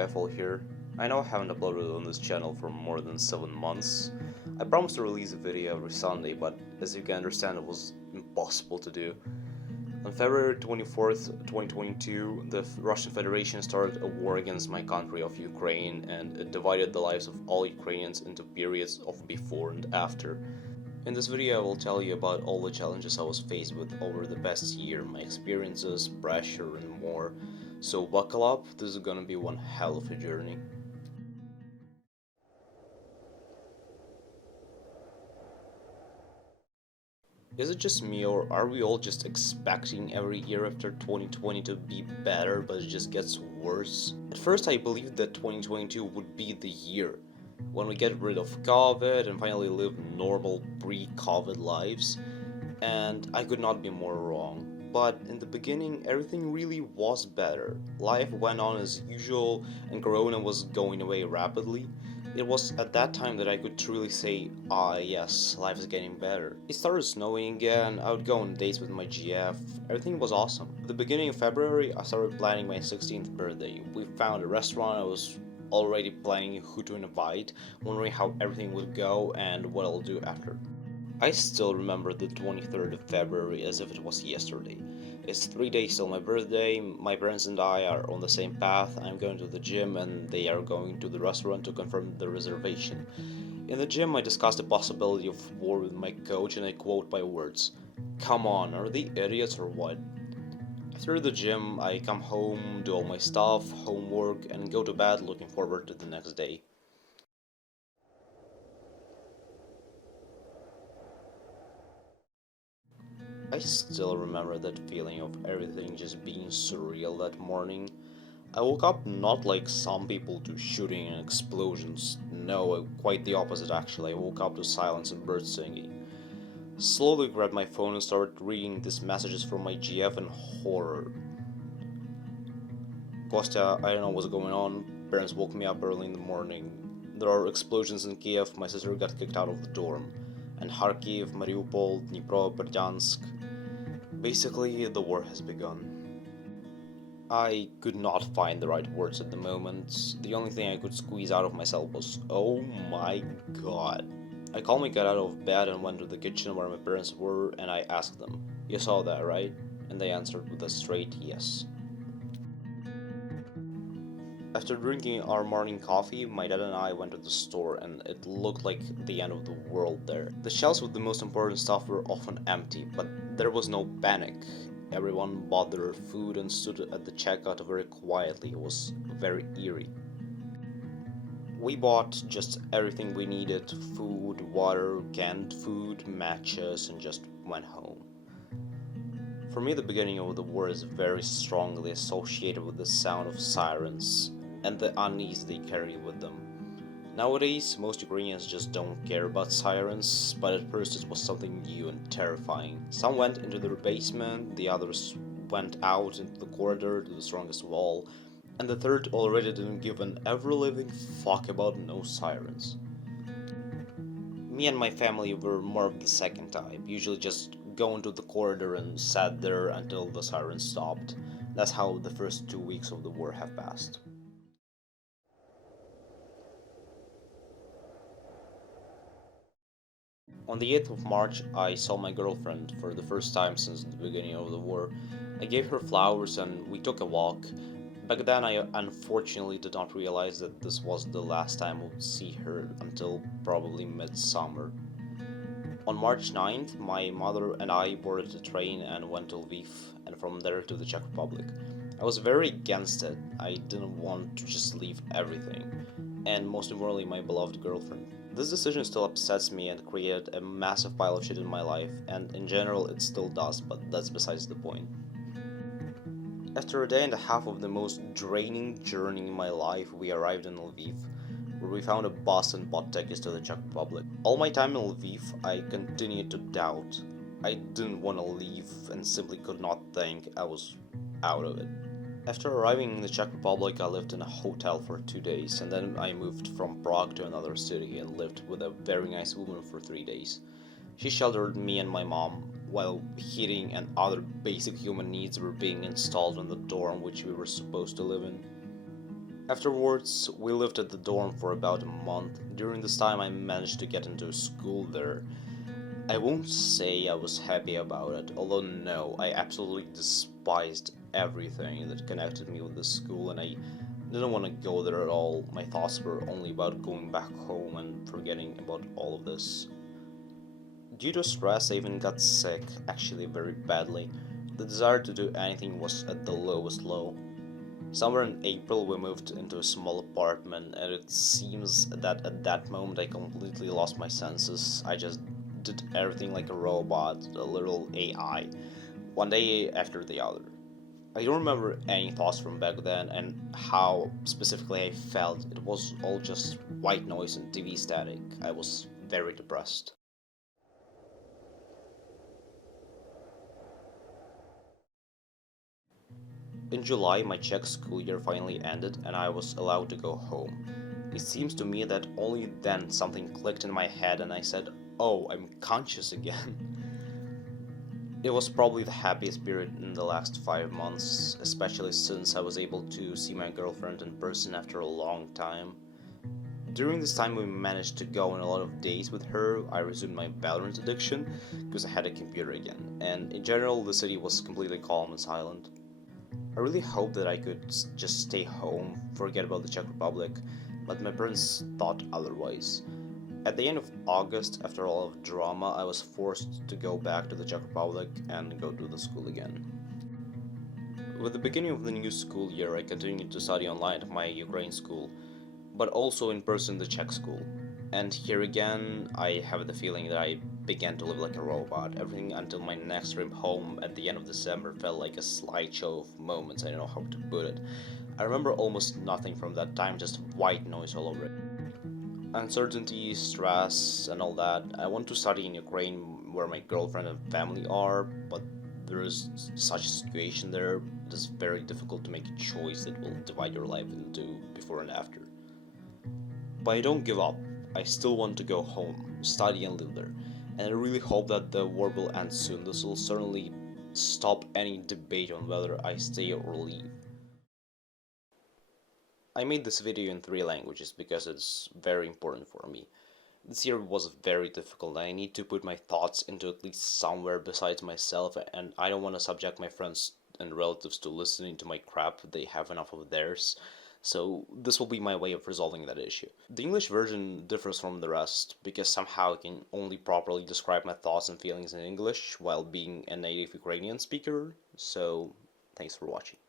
Faithful here. I know I haven't uploaded on this channel for more than 7 months. I promised to release a video every Sunday, but as you can understand it was impossible to do. On February 24th, 2022, the Russian Federation started a war against my country of Ukraine, and it divided the lives of all Ukrainians into periods of before and after. In this video I will tell you about all the challenges I was faced with over the past year, my experiences, pressure and more. So buckle up, this is gonna be one hell of a journey. Is it just me, or are we all just expecting every year after 2020 to be better, but it just gets worse? At first I believed that 2022 would be the year when we get rid of COVID and finally live normal pre-COVID lives, and I could not be more wrong. But in the beginning, everything really was better. Life went on as usual, and Corona was going away rapidly. It was at that time that I could truly say, yes, life is getting better. It started snowing again, I would go on dates with my GF, everything was awesome. At the beginning of February, I started planning my 16th birthday. We found a restaurant, I was already planning who to invite, wondering how everything would go and what I'll do after. I still remember the 23rd of February as if it was yesterday. It's 3 days till my birthday, my parents and I are on the same path, I'm going to the gym and they are going to the restaurant to confirm the reservation. In the gym I discussed the possibility of war with my coach and I quote my words, "Come on, are they idiots or what?" After the gym I come home, do all my stuff, homework, and go to bed looking forward to the next day. I still remember that feeling of everything just being surreal that morning. I woke up not like some people to shooting and explosions. No, quite the opposite actually. I woke up to silence and birds singing. Slowly grabbed my phone and started reading these messages from my GF and horror. Kostya, I don't know what's going on. Parents woke me up early in the morning. There are explosions in Kiev, my sister got kicked out of the dorm. And Kharkiv, Mariupol, Dnipro, Berdyansk. Basically, the war has begun. I could not find the right words at the moment. The only thing I could squeeze out of myself was, "Oh my god." I calmly got out of bed and went to the kitchen where my parents were and I asked them, "You saw that, right?" And they answered with a straight yes. After drinking our morning coffee, my dad and I went to the store and it looked like the end of the world there. The shelves with the most important stuff were often empty, but there was no panic. Everyone bought their food and stood at the checkout very quietly. It was very eerie. We bought just everything we needed, food, water, canned food, matches, and just went home. For me, the beginning of the war is very strongly associated with the sound of sirens and the unease they carry with them. Nowadays, most Ukrainians just don't care about sirens, but at first it was something new and terrifying. Some went into their basement, the others went out into the corridor to the strongest wall, and the third already didn't give an ever-living fuck about no sirens. Me and my family were more of the second type, usually just go into the corridor and sat there until the sirens stopped. That's how the first 2 weeks of the war have passed. On the 8th of March, I saw my girlfriend for the first time since the beginning of the war. I gave her flowers and we took a walk. Back then, I unfortunately did not realize that this was the last time I would see her until probably midsummer. On March 9th, my mother and I boarded a train and went to Lviv, and from there to the Czech Republic. I was very against it. I didn't want to just leave everything, and most importantly, my beloved girlfriend. This decision still upsets me and created a massive pile of shit in my life, and in general it still does, but that's besides the point. After a day and a half of the most draining journey in my life, we arrived in Lviv, where we found a bus and bought tickets to the Czech Republic. All my time in Lviv, I continued to doubt. I didn't want to leave and simply could not think I was out of it. After arriving in the Czech Republic, I lived in a hotel for 2 days, and then I moved from Prague to another city and lived with a very nice woman for 3 days. She sheltered me and my mom, while heating and other basic human needs were being installed in the dorm which we were supposed to live in. Afterwards, we lived at the dorm for about a month. During this time, I managed to get into school there. I won't say I was happy about it, although no, I absolutely despised everything that connected me with the school and I didn't want to go there at all. My thoughts were only about going back home and forgetting about all of this. Due to stress, I even got sick, actually very badly. The desire to do anything was at the lowest low. Somewhere in April, we moved into a small apartment, and it seems that at that moment I completely lost my senses. I just did everything like a robot, a little AI, one day after the other. I don't remember any thoughts from back then and how specifically I felt. It was all just white noise and TV static. I was very depressed. In July, my Czech school year finally ended and I was allowed to go home. It seems to me that only then something clicked in my head and I said, "Oh, I'm conscious again." It was probably the happiest period in the last 5 months, especially since I was able to see my girlfriend in person after a long time. During this time, we managed to go on a lot of dates with her. I resumed my Valorant addiction because I had a computer again, and in general, the city was completely calm and silent. I really hoped that I could just stay home, forget about the Czech Republic, but my parents thought otherwise. At the end of August, after all of drama, I was forced to go back to the Czech Republic and go to the school again. With the beginning of the new school year, I continued to study online at my Ukraine school, but also in person the Czech school. And here again, I have the feeling that I began to live like a robot. Everything until my next trip home at the end of December felt like a slideshow of moments, I don't know how to put it. I remember almost nothing from that time, just white noise all over it. Uncertainty, stress, and all that. I want to study in Ukraine where my girlfriend and family are, but there is such a situation there. It is very difficult to make a choice that will divide your life into before and after. But I don't give up. I still want to go home, study and live there. And I really hope that the war will end soon. This will certainly stop any debate on whether I stay or leave. I made this video in 3 languages because it's very important for me. This year was very difficult and I need to put my thoughts into at least somewhere besides myself, and I don't want to subject my friends and relatives to listening to my crap. They have enough of theirs. So this will be my way of resolving that issue. The English version differs from the rest because somehow I can only properly describe my thoughts and feelings in English while being a native Ukrainian speaker. So thanks for watching.